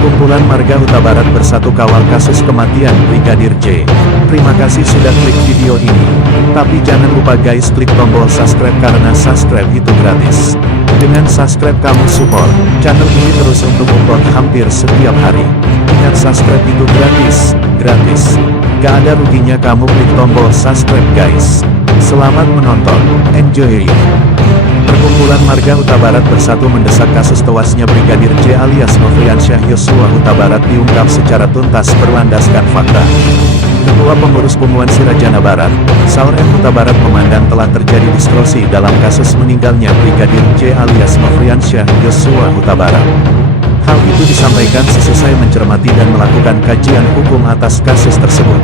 Perkumpulan Marga Huta Barat Bersatu Kawal Kasus Kematian Brigadir J. Terima kasih sudah klik video ini. Tapi jangan lupa guys klik tombol subscribe karena subscribe itu gratis. Dengan subscribe kamu support channel ini terus untuk upload hampir setiap hari. Ingat subscribe itu gratis. Gak ada ruginya kamu klik tombol subscribe guys. Selamat menonton, enjoy. Perkumpulan Marga Huta Barat Bersatu mendesak kasus tewasnya Brigadir J alias Nofriansyah Yosua Huta Barat diungkap secara tuntas berlandaskan fakta. Ketua Pengurus Pemuan Sirajana Barat, Saur M. Huta Barat memandang telah terjadi distorsi dalam kasus meninggalnya Brigadir J alias Nofriansyah Yosua Huta Barat. Hal itu disampaikan seselesai mencermati dan melakukan kajian hukum atas kasus tersebut.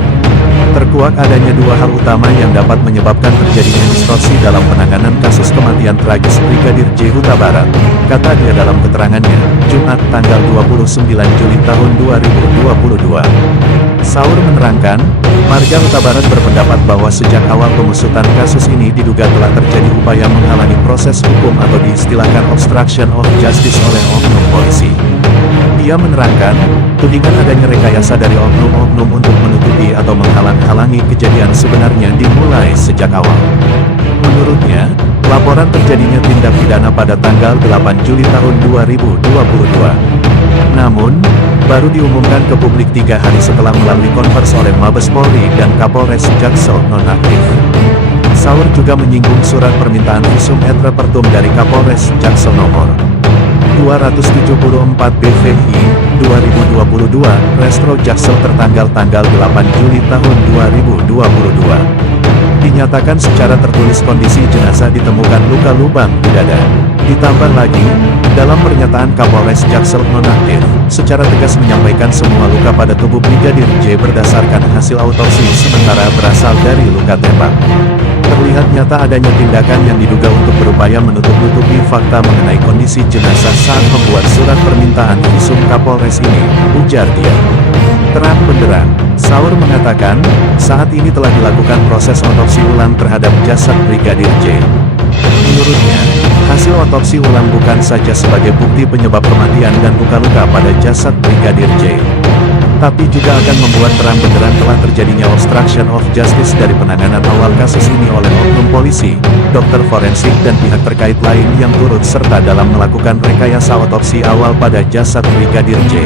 Terkuak adanya dua hal utama yang dapat menyebabkan terjadinya distorsi dalam penanganan kasus kematian tragis Brigadir J. Huta Barat, kata dia dalam keterangannya, Jumat tanggal 29 Juli tahun 2022. Saur menerangkan, Marga Huta Barat berpendapat bahwa sejak awal pengusutan kasus ini diduga telah terjadi upaya menghalangi proses hukum atau diistilahkan obstruction of justice oleh oknum polisi. Dia menerangkan, tudingan adanya rekayasa dari oknum-oknum untuk menutupi atau menghalang-halangi kejadian sebenarnya dimulai sejak awal. Menurutnya, laporan terjadinya tindak pidana pada tanggal 8 Juli tahun 2022. Namun, baru diumumkan ke publik 3 hari setelah melalui konvers oleh Mabes Polri dan Kapolres Jaksel nonaktif. Saur juga menyinggung surat permintaan visum et repertum dari Kapolres Jaksel nomor 274 BVI 2022 Restro Jaksel tertanggal tanggal 8 Juli tahun 2022. Dinyatakan secara tertulis kondisi jenazah ditemukan luka lubang di dada. Ditambah lagi, dalam pernyataan Kapolres Jaksel nonaktif, secara tegas menyampaikan semua luka pada tubuh Brigadir J berdasarkan hasil autopsi sementara berasal dari luka tembak. Terlihat nyata adanya tindakan yang diduga untuk berupaya menutup-nutupi fakta mengenai kondisi jenazah saat membuat surat permintaan visum Kapolres ini, ujar dia. Terang benderang, Saur mengatakan, saat ini telah dilakukan proses otopsi ulang terhadap jasad Brigadir J. Menurutnya, hasil otopsi ulang bukan saja sebagai bukti penyebab kematian dan luka-luka pada jasad Brigadir J, tapi juga akan membuat terang benderang telah terjadinya obstruction of justice dari penanganan awal kasus ini oleh oknum polisi, dokter forensik dan pihak terkait lain yang turut serta dalam melakukan rekayasa otopsi awal pada jasad Brigadir J.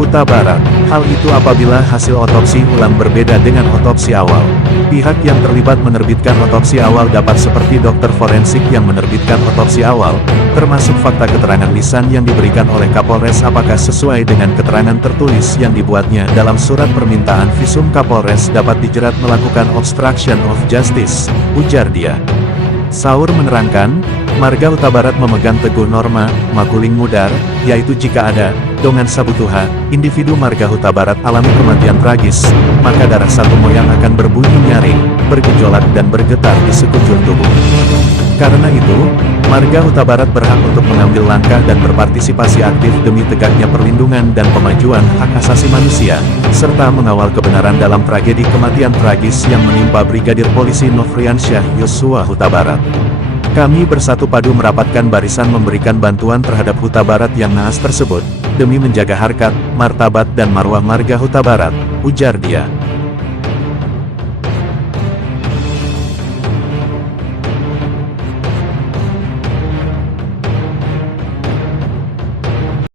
Huta Barat. Hal itu apabila hasil otopsi ulang berbeda dengan otopsi awal. Pihak yang terlibat menerbitkan otopsi awal dapat seperti dokter forensik yang menerbitkan otopsi awal, termasuk fakta keterangan lisan yang diberikan oleh Kapolres apakah sesuai dengan keterangan tertulis yang dibuatnya dalam surat permintaan visum Kapolres dapat dijerat melakukan obstruction of justice, ujar dia. Saur menerangkan, Marga Huta Barat memegang teguh norma, makuling mudar, yaitu jika ada, dongan sabutuha, individu Marga Huta Barat alami kematian tragis, maka darah satu moyang akan berbunyi nyaring, bergejolak dan bergetar di sekujur tubuh. Karena itu, Marga Huta Barat berhak untuk mengambil langkah dan berpartisipasi aktif demi tegaknya perlindungan dan pemajuan hak asasi manusia, serta mengawal kebenaran dalam tragedi kematian tragis yang menimpa Brigadir Polisi Nofriansyah Yosua Huta Barat. Kami bersatu padu merapatkan barisan memberikan bantuan terhadap Huta Barat yang naas tersebut, demi menjaga harkat, martabat dan marwah Marga Huta Barat, ujar dia.